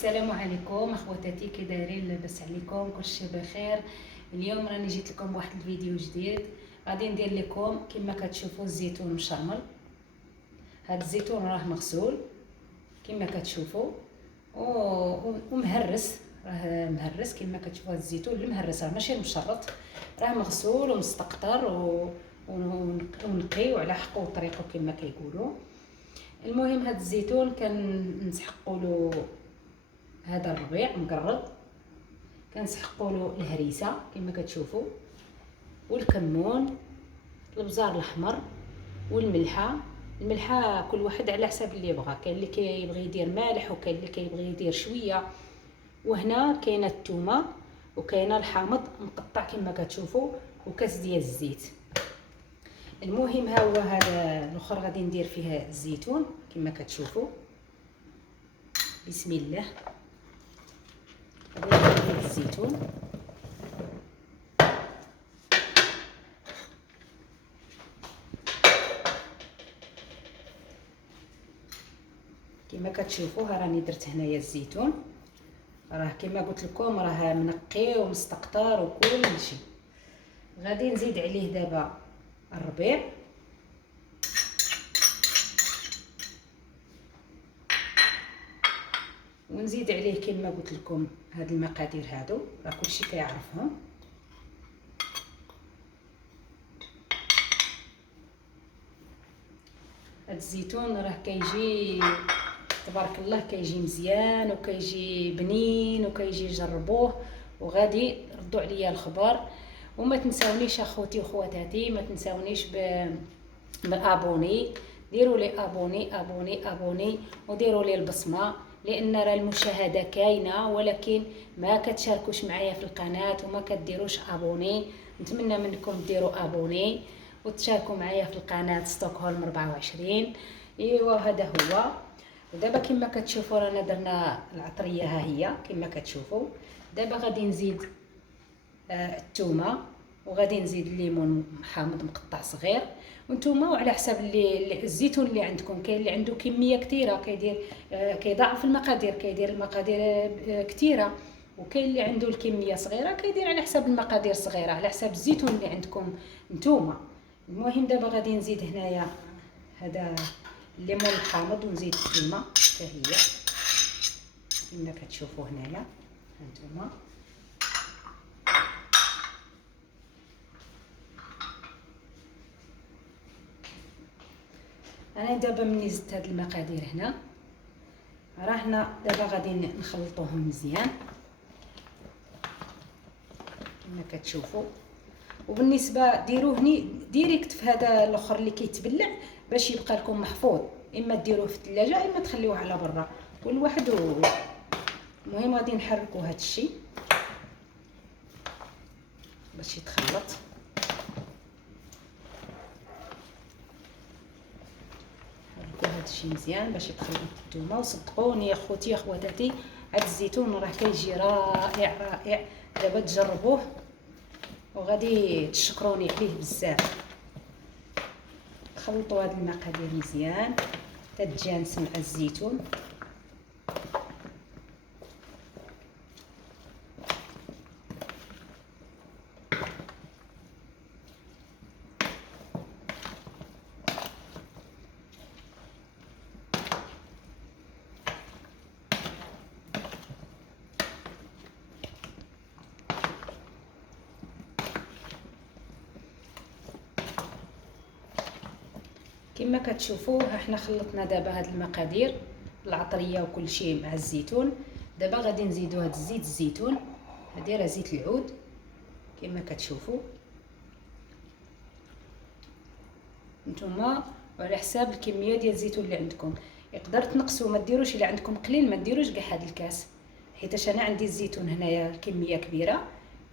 السلام عليكم اخواتاتي، كي دايرين؟ لاباس عليكم؟ كلشي بخير. اليوم راني جيت لكم بواحد الفيديو جديد. غادي ندير لكم كما كتشوفوا الزيتون مشرمل. هذا الزيتون راه مغسول كما كتشوفوا ومهرس، راه مهرس كما كتشوفوا. هذا الزيتون المهرس راه ماشي المشرط، راه مغسول ومستقطر ونقي وعلى حقه وطريقه كما كيقولوا. المهم هذا الزيتون كنسحقوا له هذا الربيع مقرض، كنسحقوا له الهريسه كما كتشوفوا، والكمون، البزار الاحمر، والملحه. الملحه كل واحد على حسب اللي بغى، كاين اللي كيبغي يدير مالح وكاين اللي كيبغي يدير شويه. وهنا كاينه الثومه وكاينه الحامض مقطع كما كتشوفوا، وكاس ديال الزيت. المهم ها هو هذا الاخر غادي ندير فيه الزيتون كما كتشوفوا. بسم الله. غادي ندير الزيتون كما كتشوفوا. ها راني درت هنايا الزيتون، راه كما قلت لكم راه منقي ومستقطر وكل شيء. غادي نزيد عليه دابا الربيع، ونزيد عليه كما قلت لكم هاد المقادير هادو راه كلشي كيعرفهم. هاد الزيتون راه كيجي تبارك الله، كيجي مزيان وكيجي بنين وكيجي جربوه وغادي ردوا عليا الخبر. وما تنساونيش اخوتي واخواتاتي، ما تنساونيش بالابوني. ديروا لي ابوني ابوني ابوني وديروا لي البصمه، لان راه المشاهده كاينه ولكن ما كتشاركوش معايا في القناه وما كديروش ابوني. نتمنى منكم ديروا ابوني وتشاركوا معايا في القناه ستوكهولم 24. ايوا هذا هو. ودابا كما كتشوفوا رانا درنا العطريه، ها هي كما كتشوفوا. دابا غادي نزيد الثومه، وغادي نزيد الليمون حامض مقطع صغير، وانتوما وعلى حسب اللي الزيتون اللي عندكم. كاين اللي عنده كميه كثيره كيدير كيضاعف المقادير، كيدير المقادير كثيره، وكاين اللي عنده الكميه صغيره كيدير على حسب المقادير صغيره، على حسب الزيتون اللي عندكم نتوما. المهم دابا غادي نزيد هنايا هذا الليمون الحامض ونزيد الثومه حتى هي كما كتشوفوا هنايا هانتوما. انا دابا ملي زدت هاد المقادير هنا، راه هنا دابا غادي نخلطوهم مزيان كما كتشوفوا. وبالنسبه ديروه هني ديريكت في هذا الاخر اللي كيتبلع باش يبقى لكم محفوظ، اما ديروه في الثلاجه اما تخليوه على برا، كل واحد المهم غادي نحركوا هذا الشيء باش يتخلط. هذا الشيء مزيان باش يتخلط الثومه. وصدقوني يا خوتي يا خواتاتي، هذا الزيتون راه كيجي رائع رائع. دابا تجربوه وغادي تشكروني عليه بزاف. خلطوا هاد المقادير مزيان تتجانس مع الزيتون. كما كتشوفوا احنا خلطنا دابا هاد المقادير العطريه وكل شيء مع الزيتون. دابا غادي نزيدوا هاد زيت الزيتون، هادي راه زيت العود كما كتشوفوا. نتوما وعلى حساب الكميه ديال الزيتون اللي عندكم يقدر تنقصوا، ما ديروش الا عندكم قليل ما ديروش كاع هاد الكاس، حيت انا عندي الزيتون هنايا الكميه كبيره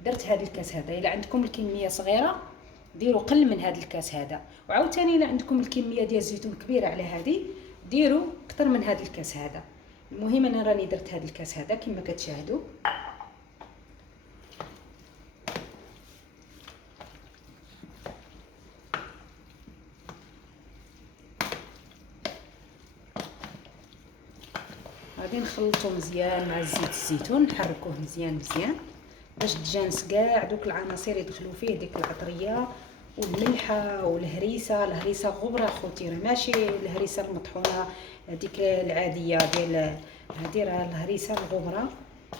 درت هاد الكاس هذا. الا عندكم الكميه صغيره ديروا قل من هذا الكاس هذا، وعاوتاني الا عندكم الكميه ديال الزيتون كبيره على هذه ديروا اكثر من هذا الكاس هذا. المهم انا راني درت هذا الكاس هذا كما كتشاهدوا. غادي نخلطو مزيان مع زيت الزيتون، نحركوه مزيان باش تجانس كاع دوك العناصر يدخلوا فيه، ديك العطريه والملحه الهريسه غبره خوتي، راه ماشي الهريسه المطحونه هذيك العاديه ديال هذه، راه الهريسه الغبره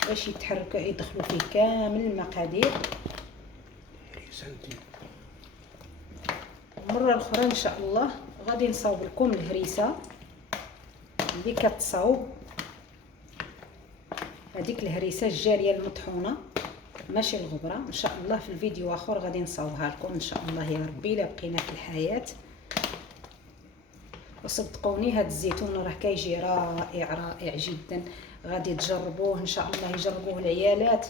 باش يدخلوا فيه كامل المقادير. المره الاخرى ان شاء الله غادي نصاوب لكم الهريسه اللي كتصاوب، هذيك الهريسه الجاريه المطحونه ماشي الغبره، ان شاء الله في الفيديو اخر غادي نصاوبها لكم ان شاء الله يا ربي الا بقينا في الحياه. وصدقوني هذا الزيتون راه كيجي رائع جدا، غادي تجربوه ان شاء الله، يجربوه العيالات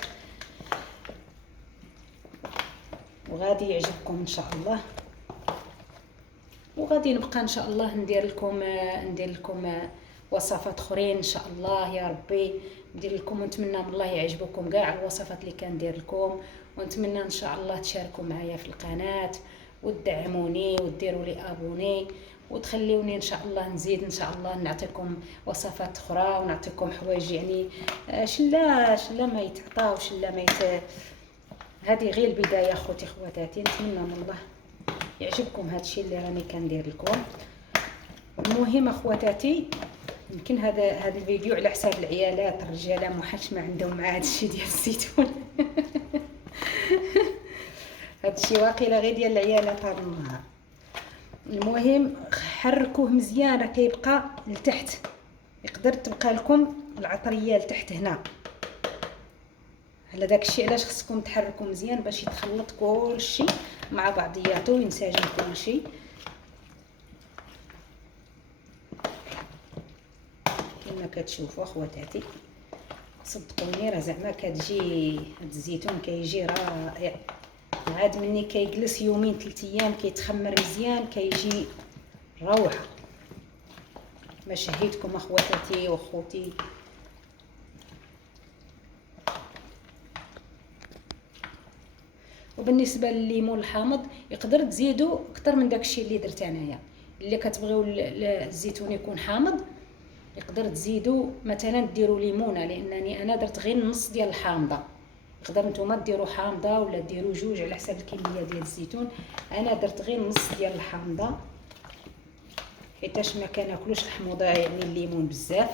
وغادي يعجبكم ان شاء الله. وغادي نبقى ان شاء الله ندير لكم وصفات اخرين ان شاء الله يا ربي، ندير لكم، ونتمنى من الله يعجبكم كاع الوصفات اللي كندير لكم، ونتمنى ان شاء الله تشاركوا معايا في القناه وتدعموني وديروا لي ابوني وتخليوني ان شاء الله نزيد ان شاء الله نعطيكم وصفات اخرى ونعطيكم حوايج يعني شلا ما يتعطاو شلا ما هذه غير البدايه اخوتي خواتاتي. نتمنى من الله يعجبكم هذا الشيء اللي راني كندير لكم. المهم اخواتاتي يمكن هذا الفيديو على حساب العيالات، الرجاله محاش ما عندهم مع هذا الشيء ديال الزيتون هذا الشيء واقيلا غير ديال العيالات هذا النهار. المهم حركوه مزيان، راه كيبقى لتحت، يقدر تبقى لكم العطريه لتحت هنا، على داك الشيء علاش خصكم تحركوا مزيان باش يتخلط كل شيء مع بعضياته وينسجم كل شيء. كما كتشوفوا اخواتاتي صدقوني راه زعما كتجي هاد الزيتون كيجي رائع، عاد مني كيجلس يومين 3 ايام كيتخمر مزيان كيجي روعه. ما شهيتكم اخواتاتي واخوتي. وبالنسبه لليمون الحامض يقدر تزيدوا اكثر من داكشي اللي درت انايا، اللي كتبغيو الزيتون يكون حامض يقدر تزيدوا مثلا ديروا ليمونه، لانني انا درت غير نص ديال الحامضه، تقدر نتوما ديروا حامضه ولا ديروا جوج على حسب الكميه ديال الزيتون، انا درت غير نص ديال الحامضه حيتاش ما كناكلوش الحموضه يعني الليمون بزاف.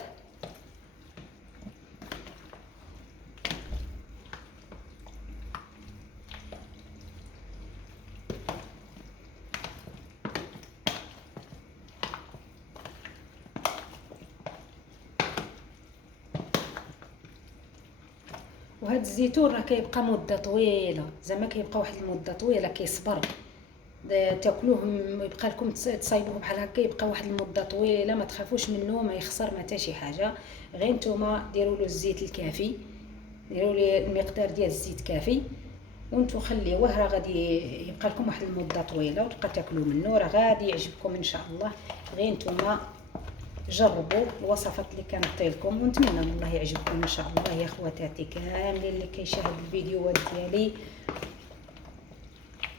وهذا الزيتون راه كيبقى مده طويله، زعما كيبقى واحد المده طويله كيصبر، تاكلوه يبقى لكم تصايبوه بحال هكا يبقى واحد المده طويله، ما تخافوش منه ما يخسر ما حتى شي حاجه، غير نتوما ديروا له الزيت الكافي، ديروا لي المقدار ديال الزيت كافي وانتو خليوه، راه غادي يبقى لكم واحد المده طويله وتبقى تاكلوا منه، راه غادي يعجبكم ان شاء الله. غير نتوما جربوا الوصفات اللي كنعطي لكم ونتمنى من الله يعجبكم ان شاء الله يا خواتاتي كاملين اللي كيشاهد الفيديوهات ديالي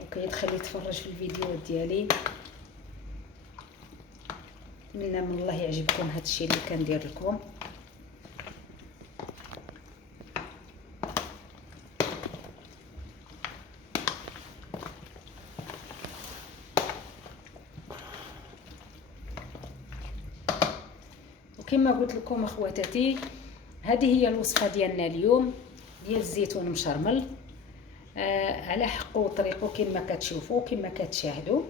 وكيدخل يتفرج في الفيديوهات ديالي. نتمنى من الله يعجبكم هذا الشيء اللي كندير لكم. وكما قلت لكم اخواتاتي هذه هي الوصفه ديالنا اليوم ديال الزيتون مشرمل على حقه وطريقه كما كتشوفوا كما كتشاهدوا.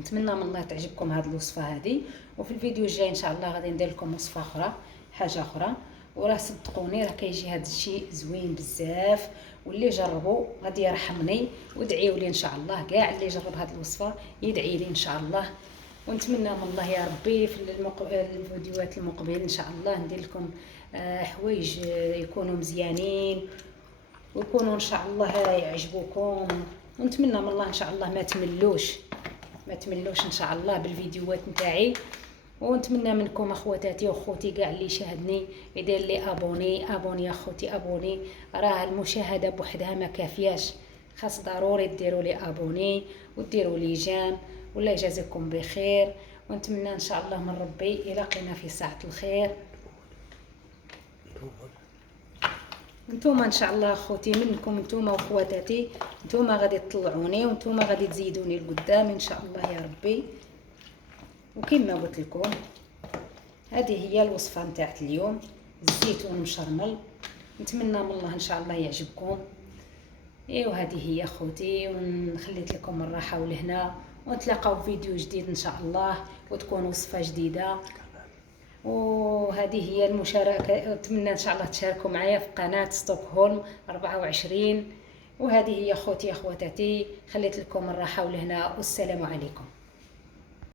نتمنى من الله تعجبكم هذه الوصفه هذه، وفي الفيديو الجاي ان شاء الله غادي ندير لكم وصفه اخرى حاجه اخرى. وراه صدقوني راه كيجي هذا الشيء زوين بزاف، واللي جربوا غادي يرحمني وادعيوا لي ان شاء الله، كاع اللي جرب هذه الوصفه يدعي لي ان شاء الله. ونتمنى من الله يا ربي في الفيديوهات المقبلين ان شاء الله ندير لكم حوايج يكونوا مزيانين ويكونوا ان شاء الله يعجبوكم. ونتمنى من الله ان شاء الله ما تملوش ان شاء الله بالفيديوهات نتاعي. ونتمنى منكم اخواتاتي واخوتي كاع اللي شاهدني يدير لي ابوني يا اخوتي ابوني، راه المشاهده بوحدها ما كافياش، خاص ضروري ديروا لي ابوني وديروا لي جيم، والله يجازيكم بخير. ونتمنى ان شاء الله من ربي الى لقينا في ساعه الخير. نتوما ان شاء الله اخوتي منكم نتوما وخواتاتي، نتوما غادي تطلعوني ونتوما غادي تزيدوني لقدام ان شاء الله يا ربي. وكما قلت لكم هذه هي الوصفه نتاع اليوم، الزيتون مشرمل. نتمنى من الله ان شاء الله يعجبكم. ايوا هذه هي اخوتي، ونخليت لكم الراحه والهنا، ونتلاقاو في فيديو جديد ان شاء الله، وتكون وصفه جديده. وهذه هي المشاركه، اتمنى ان شاء الله تشاركوا معايا في قناه ستوكهولم 24. وهذه هي اخوتي اخواتاتي، خليت لكم الراحه والهنا، والسلام عليكم.